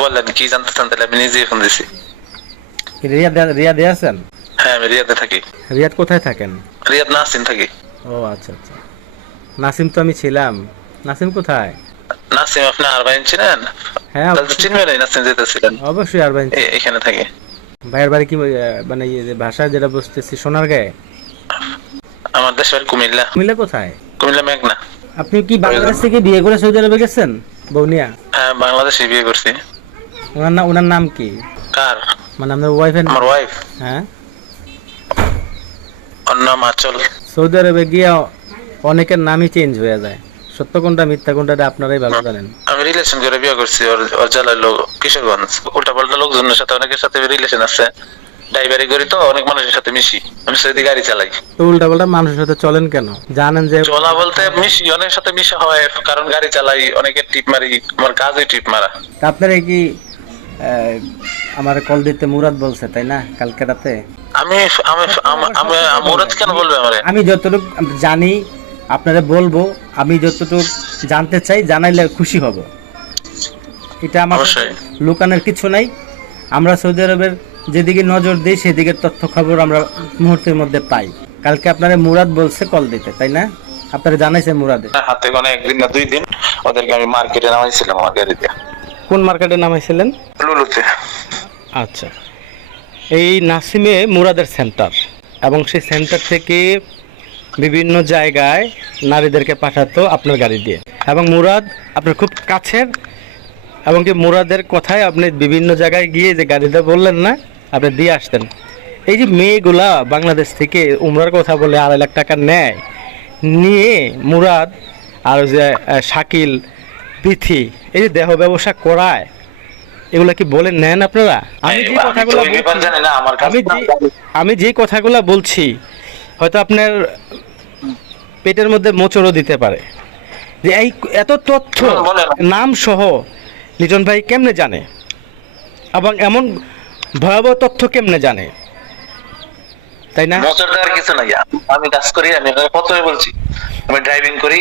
বলেন কি জানতে চান, তাহলে আমি নিজেই ফোন দিছি। রিয়াদে আছেন? হ্যাঁ, আমি রিয়াদে থাকি। রিয়াদ কোথায় থাকেন? রিয়াদ নাসিম থাকি। ও আচ্ছা আচ্ছা, নাসিম তো আমি ছিলাম। নাসিম কোথায়? নাসিম আপনি আরবাইন চিনেন? হ্যাঁ তাহলে তো চিনবেন, এই নাসিম যেতেছিলেন। অবশ্যই আরবাইন। এখানে থাকি। ভাইয়ের বাড়ি কি মানে ইয়ে যে ভাষায় যেটা বুঝতেছি সোনারগাঁয়ে? আমার দেশ বাড়ি কুমিল্লা। কুমিল্লা কোথায়? কুমিল্লা মেঘনা। আপনি কি বাংলাদেশ থেকে বিয়ে করে সৌদি আরবে গেছেন বৌনিয়া? হ্যাঁ, বাংলাদেশে বিয়ে করছি। ওনার নাম কি? কার? মানে আপনার ওয়াইফের? আমার ওয়াইফ। হ্যাঁ, ওর নাম আঁচল। সৌদি আরবে গিয়ে অনেকের নামই চেঞ্জ হয়ে যায়, সত্য কোনটা মিথ্যা কোনটা এটা আপনারাই ভালো জানেন। আমি রিলেশন করে বিয়ে করছি। ওর জেলার লোক কিশোরগঞ্জ। উল্টা পাল্টা লোকজনের সাথে, অনেকের সাথে রিলেশন আছে। ড্রাইভারি করি তো, অনেক মানুষের সাথে মিশি। আমি সৌদি গাড়ি চালাই। তো উল্টা পাল্টা মানুষের সাথে চলেন কেন? জানেন যে চলা বলতে মিশি, অনেকের সাথে মিশা হয়, কারণ গাড়ি চালাই, অনেকের টিপ মারি। আমার কাজই টিপ মারা। আপনারা কি আমার কল দিতে মুরাদ বলছে তাই না কালকে রাতে? আমি আমি আমি মুরাদ কেন বলবে আমারে? আমি যতটুকু জানি আপনারা বলবো, আমি যতটুকু জানতে চাই জানাইলে খুশি হব। এটা আমার অবশ্যই। লুকানোর কিছু নাই। আমরা সৌদি আরবের যেদিকে নজর দিই সেদিকে তথ্য খবর আমরা মুহূর্তের মধ্যে পাই। কালকে আপনারা মুরাদ বলছে কল দিতে তাই না? আপনারা জানাইছে মুরাদে? হাতে গোনা একদিন না 2 দিন ওদেরকে আমি মার্কেটে নামাইছিলাম আমার গাড়িতে। কোন মার্কেটে নামাইছিলেন? লুলুতে। আচ্ছা, এই নাসিমে মুরাদের সেন্টার, এবং সেই সেন্টার থেকে বিভিন্ন জায়গায় নারীদেরকে পাঠাতো আপনার গাড়ি দিয়ে, এবং মুরাদ আপনার খুব কাছের, এবং কি মুরাদের কথায় আপনি বিভিন্ন জায়গায় গিয়ে যে গাড়িটা বললেন না আপনি দিয়ে আসতেন। এই যে মেয়েগুলা বাংলাদেশ থেকে উমরার কথা বলে 2.5 লাখ টাকা নেয়, নিয়ে মুরাদ আর যে শাকিল, বিথি এই যে দেহ ব্যবসা করায়, এগুলা কি বলে নেন আপনারা? আমি যে কথাগুলো বলছি হয়তো আপনার পেটের মধ্যে মোচড়ও দিতে পারে, যে এই এত তথ্য নাম সহ লিটন ভাই কেমনে জানে, এবং এমন ভয়াবহ তথ্য কেমনে জানে, তাই না? মোচড়দার কিছু নাই। আমি কাজ করি, আমি প্রথমে বলছি আমি ড্রাইভিং করি।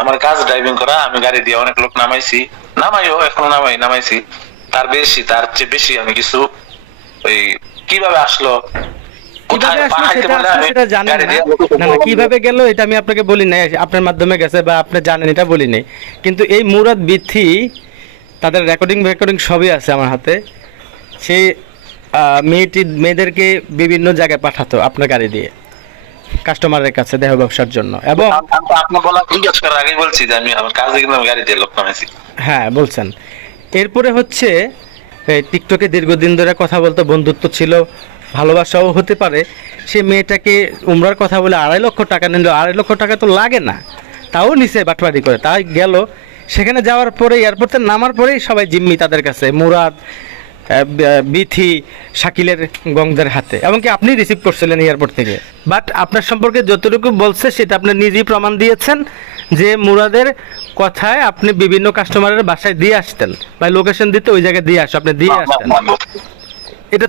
আমার কাজ ড্রাইভিং করা। আমি গাড়ি দিয়ে অনেক লোক নামাইছি, নামাইও এখনো নামাইছি। তার চেয়ে বেশি আমি কিছু ওই কিভাবে আসলো, কিভাবে আসলো সেটা জানেন না। না না, কিভাবে গেল এটা আমি আপনাকে বলি নাই, আপনার মাধ্যমে গেছে বা আপনি জানেন এটা বলি নাই। কিন্তু এই মুরাদ বিথি তাদের রেকর্ডিং সবই আছে আমার হাতে। সে মেয়েদেরকে বিভিন্ন জায়গায় পাঠাতো আপনার গাড়ি দিয়ে কাস্টমারের কাছে দেহ ব্যবসার জন্য। এবং আপনি বলা জিজ্ঞেস করার আগেই বলছি যে আমি আমার কাজে কিন্তু গাড়ি দিয়ে লোক নামাইছি। হ্যাঁ বলছেন। এরপরে হচ্ছে টিকটকে দীর্ঘদিন ধরে কথা বলতে, বন্ধুত্ব ছিল, ভালোবাসাও হতে পারে। সে মেয়েটাকে উমরার কথা বলে 2.5 লক্ষ টাকা নিল। 2.5 লক্ষ টাকা তো লাগে না, তাও নিচে বাটবাড়ি করে। তাই গেল, সেখানে যাওয়ার পরে এয়ারপোর্টে নামার পরেই সবাই জিম্মি তাদের কাছে, মুরাদ, বিথি, শাকিলের গংদের হাতে। এমনকি আপনি রিসিভ করছিলেন এয়ারপোর্ট থেকে। বাট আপনার সম্পর্কে যতটুকু বলছে সেটা আপনি নিজেই প্রমাণ দিয়েছেন, যে মুরাদের কথায় আপনি বিভিন্ন কাস্টমারের বাসায় দিয়ে আসতেন, বা লোকেশন দিতে ওই জায়গায় দিয়ে আপনি দিয়ে আসতেন। এটা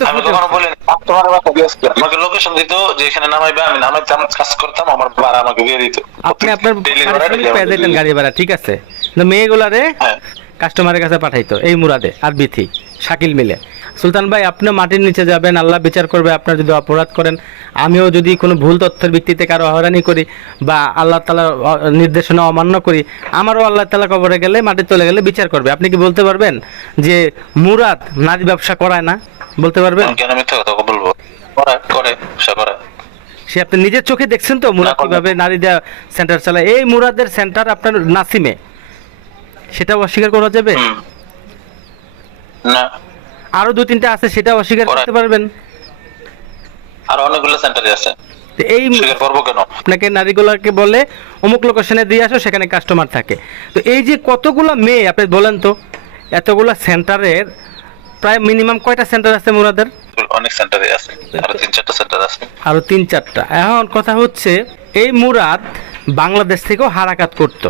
তো আমি কখনো বলি না তোমার বাসা দিয়ে আসতে। আমাকে লোকেশন দিত যে এখানে নামাইবে, আমি নামাইতাম, কাজ করতাম, আমার ভাড়া আমাকে দিয়ে দিত। আপনি আপনার পেয়ে যেতেন গাড়ি ভাড়া, ঠিক আছে। মেয়েগুলারে কাস্টমারের কাছে পাঠাইতো এই মুরাদে আর বিথি, শাকিল মিলে। সুলতান ভাই, আপনি মাটির নিচে যাবেন, আল্লাহ বিচার করবে। আপনার যদি অপরাধ করেন, আমিও যদি কোনো ভুল তথ্যের ভিত্তিতে কারো হয়রানি করি বা আল্লাহ তাআলার নির্দেশনা অমান্য করি, আমারও আল্লাহ তাআলা কবরে গেলে, মাটি চলে গেলে বিচার করবে। আপনি কি বলতে পারবেন যে মুরাদ নারী ব্যবসা করায় না? বলতে পারবেন? কেন মিথ্যা কথা বলবো? করে সে আপনি নিজের চোখে দেখছেন তো মুরাদ কিভাবে নারী দেওয়া সেন্টার চালায়। এই মুরাদের সেন্টার আপনার নাসিমে, সেটাও অস্বীকার করা যাবে না? আরো 2-3টা আছে, সেটা অস্বীকার করতে পারবেন? আর অনেকগুলো সেন্টারে আছে। এই স্বীকার করব কেন? আপনাকে নারীগুলোকে বলে অমুক লোকেশনে দিয়ে আসো, সেখানে কাস্টমার থাকে। তো এই যে কতগুলো মেয়ে আপনি বলেন তো, এতগুলো সেন্টারের প্রায় মিনিমাম কয়টা সেন্টার আছে মুরাদের? অনেক সেন্টারে আছে, আরো 3-4টা সেন্টার আছে। আরো 3-4টা। এখন কথা হচ্ছে, এই মুরাদ বাংলাদেশ থেকেও হারাকাত করত।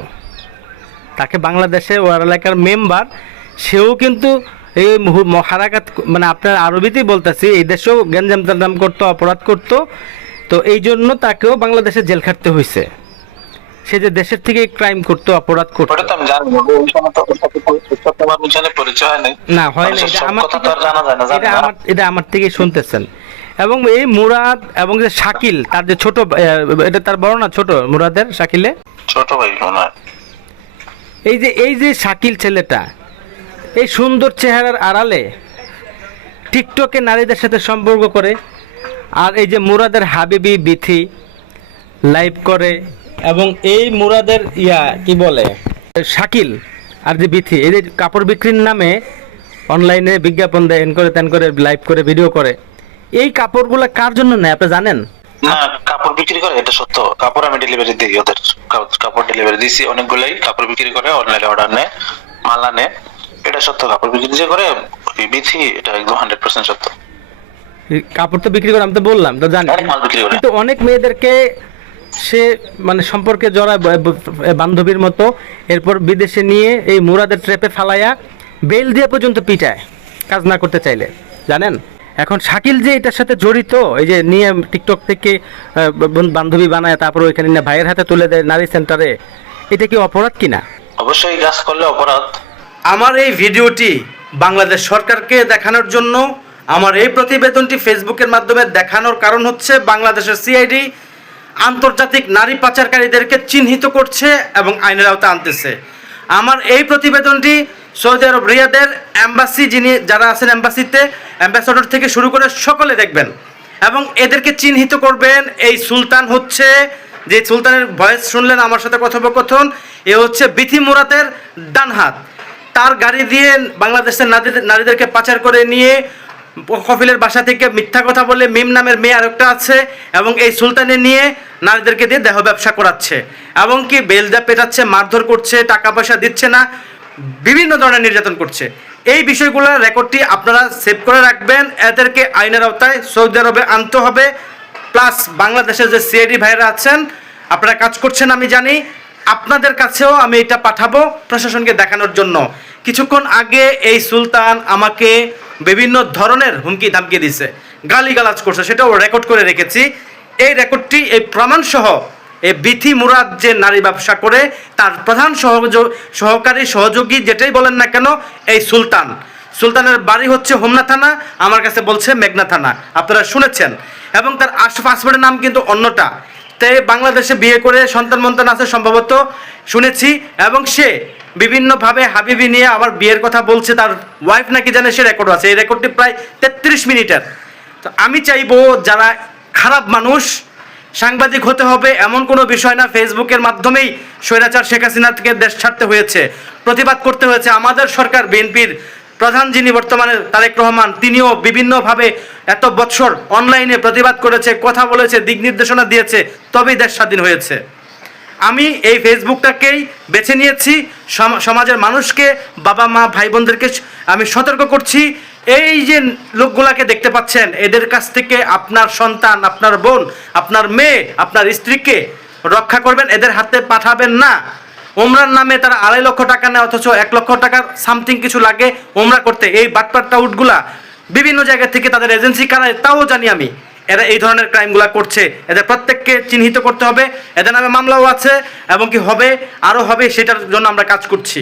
তাকে বাংলাদেশে ওর এলাকার মেম্বার, সেও কিন্তু এই হারাকাত, মানে আপনার আরবিতেই বলতেছি, এই দেশেও গ্যাঞ্জাম তাঞ্জাম করতো, অপরাধ করতো। তো এই জন্য তাকেও বাংলাদেশে জেল খাটতে হয়েছে। সে যে দেশের থেকে ক্রাইম করতো, অপরাধ করতো। ওটা তো আমি জানি না, ওই সময় তো ওর সাথে আমার মিশনে পরিচয় হয় নাই। না হয় না, মানুষের এটা সব আমার কথা থেকে, তো আর জানা যায় না, জানি না। এটা আমার থেকে শুনতেছেন। এবং এই মুরাদ এবং যে শাকিল, তার যে ছোট এটা তার বড় না ছোট মুরাদের, শাকিলে ছোট ভাই মনে হয়। এই যে শাকিল ছেলেটা, এই সুন্দর চেহারার আড়ালে টিকটকে নারীদের সাথে সম্পর্ক করে, আর এই যে মুরাদের হাবিবি বিথি লাইভ করে, এবং এই মুরাদের কি বলে শাকিল আর যে বিথি, এই যে কাপড় বিক্রির নামে অনলাইনে বিজ্ঞাপন দেয়, এন করে তেন করে লাইভ করে ভিডিও করে, এই কাপড়গুলো কার জন্য নেয় আপনি জানেন? না, কাপড় বিক্রি করে এটা সত্য। কাপড় আমি ডেলিভারি দিই, ওদের কাপড় ডেলিভারি দিছি অনেকগুলাই। কাপড় বিক্রি করে, অনলাইনে অর্ডার নেয়, মাল আনে, এটা সত্য। কাপড় বিক্রি যে করে বিথি, এটা একদম 100% সত্য। এই কাপড় তো বিক্রি করে, আমি তো বললাম তো জানি, অনেক মাল বিক্রি করে। কিন্তু অনেক মেয়েদেরকে সে মানে সম্পর্কে জড়ায় বান্ধবীর মতো, এরপর বিদেশে নিয়ে এই মুরাদের ট্রেপে ফালাইয়া বেল দিয়ে পর্যন্ত পিটায় কাজ না করতে চাইলে, জানেন? এখন শাকিল যে এটার সাথে জড়িত, এই যে নিয়ে টিকটক থেকে বান্ধবী বানায়, তারপর ওইখানে নিয়ে ভাইয়ের হাতে তুলে দেয় নারী সেন্টারে, এটা কি অপরাধ কিনা? অবশ্যই কাজ করলে অপরাধ। আমার এই ভিডিওটি বাংলাদেশ সরকারকে দেখানোর জন্য, আমার এই প্রতিবেদনটি ফেসবুকের মাধ্যমে দেখানোর কারণ হচ্ছে বাংলাদেশের সিআইডি আন্তর্জাতিক নারী পাচারকারীদেরকে চিহ্নিত করছে এবং আইনের আওতায় আনতেছে। আমার এই প্রতিবেদনটি সৌদি আরব রিয়াদের অ্যাম্বাসি, যারা আছেন অ্যাম্বাসিতে, অ্যাম্বাসেডর থেকে শুরু করে সকলে দেখবেন এবং এদেরকে চিহ্নিত করবেন। এই সুলতান হচ্ছে, যে সুলতানের ভয়েস শুনলেন আমার সাথে কথোপকথন, এ হচ্ছে বিথি মুরাদের ডান হাত। তার গাড়ি দিয়ে বাংলাদেশের নারীদেরকে পাচার করে নিয়ে কফিলের বাসা থেকে মিথ্যা কথা বলে মিম নামের মেয়ে আরেকটা আছে, এবং এই সুলতানে নিয়ে নারীদেরকে দিয়ে দেহ ব্যবসা করাচ্ছে, এবং কি বেলদা পেটাচ্ছে, মারধর করছে, টাকা পয়সা দিচ্ছে না, বিভিন্ন ধরনের নির্যাতন করছে। এই বিষয়গুলোর রেকর্ডটি আপনারা সেভ করে রাখবেন। এদেরকে আইনের আওতায় সৌদি আরবে আনতে হবে। প্লাস বাংলাদেশের যে সিআইডি ভাইরা আছেন, আপনারা কাজ করছেন আমি জানি, আপনাদের কাছেও আমি এটা পাঠাবো প্রশাসনকে দেখানোর জন্য। কিছুক্ষণ আগে এই সুলতান আমাকে বিভিন্ন ধরনের হুমকি ধামকি দিছে, গালিগালাজ করছে, সেটাও রেকর্ড করে রেখেছি। এই রেকর্ডটি, এই প্রমাণসহ এই বিথি মুরাদ যে নারী ব্যবসা করে, তার প্রধান সহকারী সহযোগী যেটাই বলেন না কেন, এই সুলতানের বাড়ি হচ্ছে হোমনা থানা, আমার কাছে বলছে মেঘনা থানা, আপনারা শুনেছেন। এবং তার পাসপোর্টের নাম কিন্তু অন্যটা। তাই বাংলাদেশে বিয়ে করে সন্তান আছে সম্ভবত, শুনেছি। এবং সে বিভিন্নভাবে হাবিবি নিয়ে আবার বিয়ের কথা বলছে, তার ওয়াইফ নাকি জানে, সে রেকর্ড আছে। এই রেকর্ডটি প্রায় 33 মিনিটের। তো আমি চাইবো, যারা খারাপ মানুষ, সাংবাদিক হতে হবে এমন কোনো বিষয় না। ফেসবুকের মাধ্যমেই স্বৈরাচার শেখ হাসিনাকে দেশ ছাড়তে হয়েছে, প্রতিবাদ করতে হয়েছে। আমাদের সরকার, বিএনপির প্রধান যিনি বর্তমানে তারেক রহমান, তিনিও বিভিন্নভাবে এত বছর অনলাইনে প্রতিবাদ করেছে, কথা বলেছে, দিক নির্দেশনা দিয়েছে, তবেই দেশ স্বাধীন হয়েছে। আমি এই ফেসবুকটাকেই বেছে নিয়েছি, সমাজের মানুষকে, বাবা মা ভাই বোনদেরকে আমি সতর্ক করছি, এই যে লোকগুলাকে দেখতে পাচ্ছেন, এদের কাছ থেকে আপনার সন্তান, আপনার বোন, আপনার মেয়ে, আপনার স্ত্রীকে রক্ষা করবেন, এদের হাতে পাঠাবেন না। ওমরার নামে তারা 2.5 লক্ষ টাকা নেয়, অথচ 1 লক্ষ টাকার সামথিং কিছু লাগে ওমরা করতে। এই বাটপাট্টা উটগুলা বিভিন্ন জায়গা থেকে তাদের এজেন্সি কারায়, তাও জানি আমি। এরা এই ধরনের ক্রাইমগুলো করছে, এদের প্রত্যেককে চিহ্নিত করতে হবে। এদের নামে মামলাও আছে, এবং কি হবে, আরও হবে, সেটার জন্য আমরা কাজ করছি।